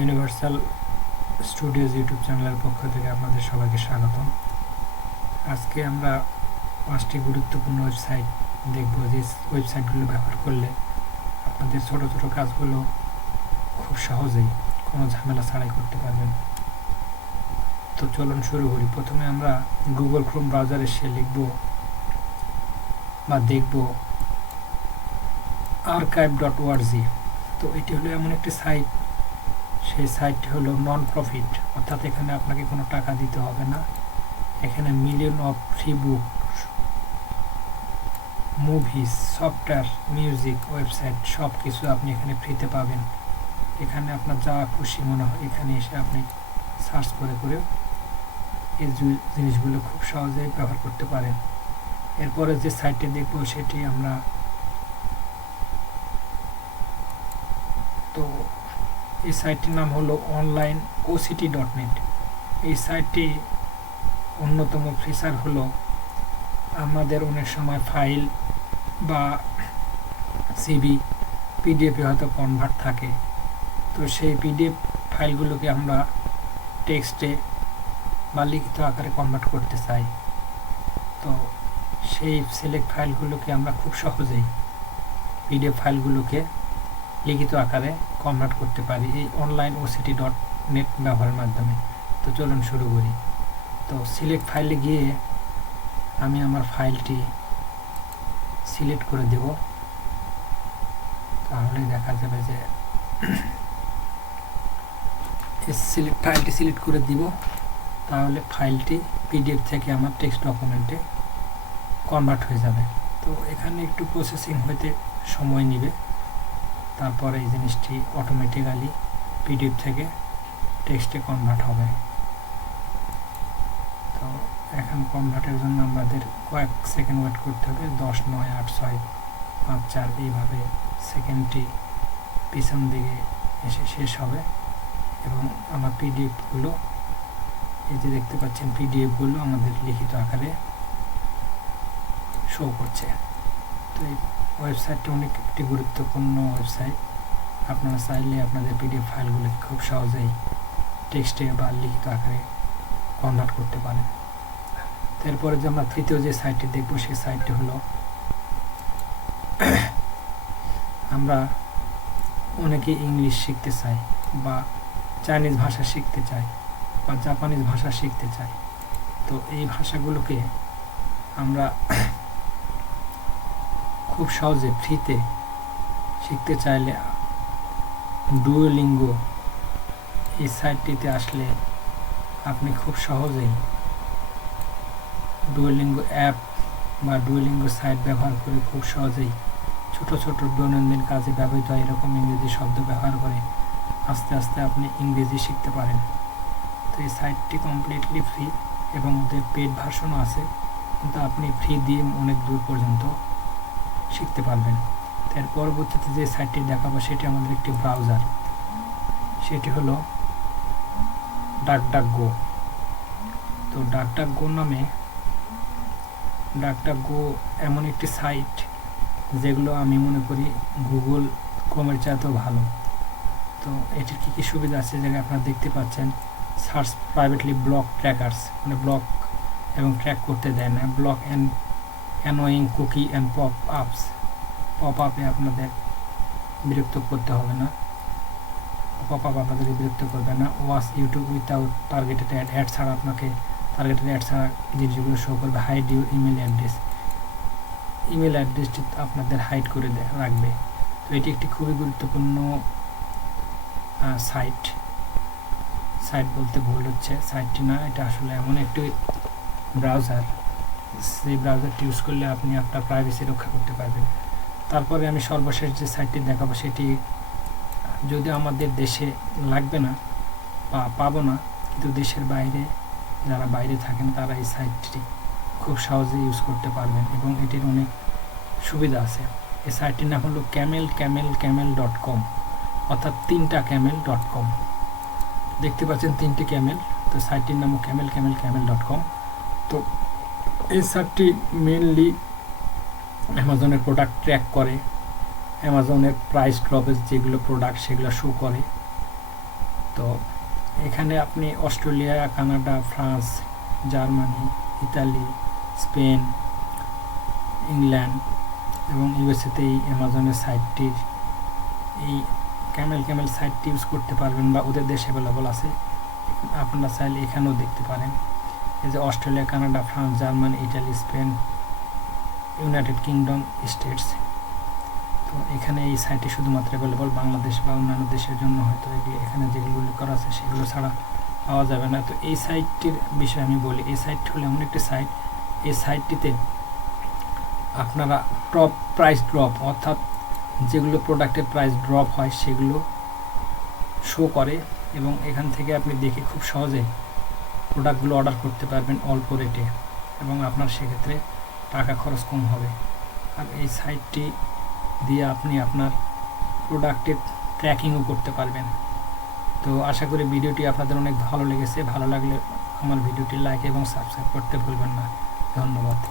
Universal studios YouTube চ্যানেলের পক্ষ থেকে আপনাদের সবাইকে স্বাগতম। আজকে আমরা 5টি গুরুত্বপূর্ণ ওয়েবসাইট দেখব, যে ওয়েবসাইটগুলো ব্যবহার করলে আপনাদের ছোট ছোট কাজগুলো খুব সহজেই কোনো ঝামেলা ছাড়াই করতে পারবেন। তো চলুন শুরু করি। প্রথমে আমরা গুগল ক্রোম ব্রাউজারে এসে লিখব বা দেখব archive.org। তো এটি হলো এমন একটি সাইট, সেই সাইটটি হলো নন প্রফিট, অর্থাৎ এখানে আপনাকে কোনো টাকা দিতে হবে না। এখানে million of free book, movies, software, music, website সব কিছু আপনি এখানে ফ্রিতে পাবেন। এখানে আপনার যা খুশি মনে হয় এখানে এসে আপনি সার্চ করে করে এই জিনিসগুলো খুব সহজেই ব্যবহার করতে পারেন। এরপরে যে সাইটটি দেখব সেটি আমরা তো এই সাইটটির নাম হলো onlineoct.net। এই সাইটটি অন্যতম ফিচার হলো আমাদের অনেক সময় ফাইল বা সিভি পিডিএফে হয়তো কনভার্ট থাকে, তো সেই পিডিএফ ফাইলগুলোকে আমরা টেক্সটে বা লিখিত আকারে কনভার্ট করতে চাই। তো সেই সিলেক্ট ফাইলগুলোকে আমরা খুব সহজেই পিডিএফ ফাইলগুলোকে লিখিত আকারে কনভার্ট করতে পারি এই onlineoct.net ব্যবহারের মাধ্যমে। তো চলুন শুরু করি। তো সিলেক্ট ফাইলে গিয়ে আমি আমার ফাইলটি সিলেক্ট করে দেব, তাহলে দেখা যাবে যে ফাইলটি সিলেক্ট করে দিব, তাহলে ফাইলটি পিডিএফ থেকে আমার টেক্সট ডকুমেন্টে কনভার্ট হয়ে যাবে। তো এখানে একটু প্রসেসিং হতে সময় নেবে, তারপরে এই জিনিসটি অটোমেটিক্যালি পিডিএফ থেকে টেক্সটে কনভার্ট হবে। তো এখন কনভার্টের জন্য আমাদের কয়েক সেকেন্ড ওয়েট করতে হবে। 10, 9, 8, 6, 5, 4 এইভাবে সেকেন্ডটি পিছন দিকে এসে শেষ হবে এবং আমার পিডিএফগুলো এই যে দেখতে পাচ্ছেন, পিডিএফগুলো আমাদের লিখিত আকারে শো করছে। তো এই ওয়েবসাইটটা অনেক একটি গুরুত্বপূর্ণ ওয়েবসাইট। আপনারা চাইলে আপনাদের পিডিএফ ফাইলগুলো খুব সহজেই টেক্সটে বা লিখিত আকারে কনভার্ট করতে পারেন। তারপরে যে আমরা তৃতীয় যে সাইটটি দেখব সেই সাইটটি হলো আমরা অনেকে ইংলিশ শিখতে চাই বা চাইনিজ ভাষা শিখতে চাই বা জাপানিজ ভাষা শিখতে চাই। তো এই ভাষাগুলোকে আমরা খুব সহজে ফ্রিতে শিখতে চাইলে ডুওলিঙ্গো এই সাইটটিতে আসলে আপনি খুব সহজেই ডুওলিঙ্গো অ্যাপ বা ডুওলিঙ্গো সাইট ব্যবহার করে খুব সহজেই ছোট ছোট দৈনন্দিন কাজে ব্যবহৃত এরকম ইংরেজি শব্দ ব্যবহার করে আস্তে আস্তে আপনি ইংরেজি শিখতে পারেন। তো এই সাইটটি কমপ্লিটলি ফ্রি এবং ওদের পেড ভার্সনও আছে, কিন্তু আপনি ফ্রি দিয়ে অনেক দূর পর্যন্ত শিখতে পারবেন। এর পরবর্তীতে যে সাইটটি দেখাবো সেটি আমাদের একটি ব্রাউজার, সেটি হলো ডাকডাকগো। তো ডাকডাকগো ডাকডাকগো এমন একটি সাইট যেগুলো আমি মনে করি গুগল ক্রোমের চাইতেও ভালো। তো এটির কী কী সুবিধা আছে যেটা আপনারা দেখতে পাচ্ছেন। সার্চ প্রাইভেটলি ব্লক ট্র্যাকার্স, মানে ব্লক এবং ট্র্যাক করতে দেয় না। Block and annoying cookie and pop আপে আপনাদের বিরক্ত করতে হবে না, পপ আপ আপনাদেরকে বিরক্ত করবে না। Watch YouTube without targeted ad ছাড়া আপনাকে টার্গেটেড অ্যাড ছাড়া জিনিসগুলো শো করবে। হাইড ইউর ইমেল অ্যাড্রেসটি আপনাদের হাইড করে রাখবে। তো এটি একটি খুবই গুরুত্বপূর্ণ সাইট বলতে ভুল হচ্ছে, সাইটটি না, এটা আসলে এমন একটি ব্রাউজার, সেই ব্রাউজারটি ইউজ করলে আপনি আপনার প্রাইভেসি রক্ষা করতে পারবেন। তারপরে আমি সর্বশেষ যে সাইটটি দেখাবো সেটি যদি আমাদের দেশে লাগবে না বা পাবো না, কিন্তু দেশের বাইরে যারা বাইরে থাকেন তারা এই সাইটটি খুব সহজে ইউজ করতে পারবেন এবং এটির অনেক সুবিধা আছে। এই সাইটটির নাম হলো camel.com, অর্থাৎ 3টা camel.com। দেখতে পাচ্ছেন 3টি ক্যামেল, তো সাইটটির নাম camel.com। তো এই সাইটটি মেনলি অ্যামাজনের প্রোডাক্ট ট্র্যাক করে, অ্যামাজনের প্রাইস ড্রপের যেগুলো প্রোডাক্ট সেগুলো শো করে তো এখানে আপনি Australia, Canada, France, Germany, Italy, Spain, England এবং ইউএসএতে এই অ্যামাজনের সাইটটির এই ক্যামেল সাইটটি ইউজ করতে পারবেন, বা ওদের দেশে অ্যাভেলেবল আছে। আপনারা চাইলে এখানেও দেখতে পারেন। এই যে Australia, Canada, France, Germany, Italy, Spain, United kingdom, states. তো এখানে এই সাইটটি শুধুমাত্র অ্যাভেলেবল বাংলাদেশ বা অন্যান্য দেশের জন্য। হয়তো এখানে যেগুলো উল্লেখ করা আছে সেগুলো ছাড়া পাওয়া যাবে না। তো এই সাইটটির বিষয়ে আমি বলি। এই সাইটটি হলো এমন একটি সাইট, এই সাইটটিতে আপনারা টপ প্রাইস ড্রপ, অর্থাৎ যেগুলো প্রোডাক্টের প্রাইস ড্রপ হয় সেগুলো শো করে, এবং এখান থেকে আপনি দেখে খুব সহজে প্রোডাক্টগুলো অর্ডার করতে পারবেন অল্প রেটে, এবং আপনার সেক্ষেত্রে টাকা খরচ কম হবে। আর এই সাইটটি দিয়ে আপনি আপনার প্রোডাক্টের ট্র্যাকিংও করতে পারবেন। তো আশা করি ভিডিওটি আপনাদের অনেক ভালো লেগেছে। ভালো লাগলে আমার ভিডিওটি লাইক এবং সাবস্ক্রাইব করতে ভুলবেন না। ধন্যবাদ।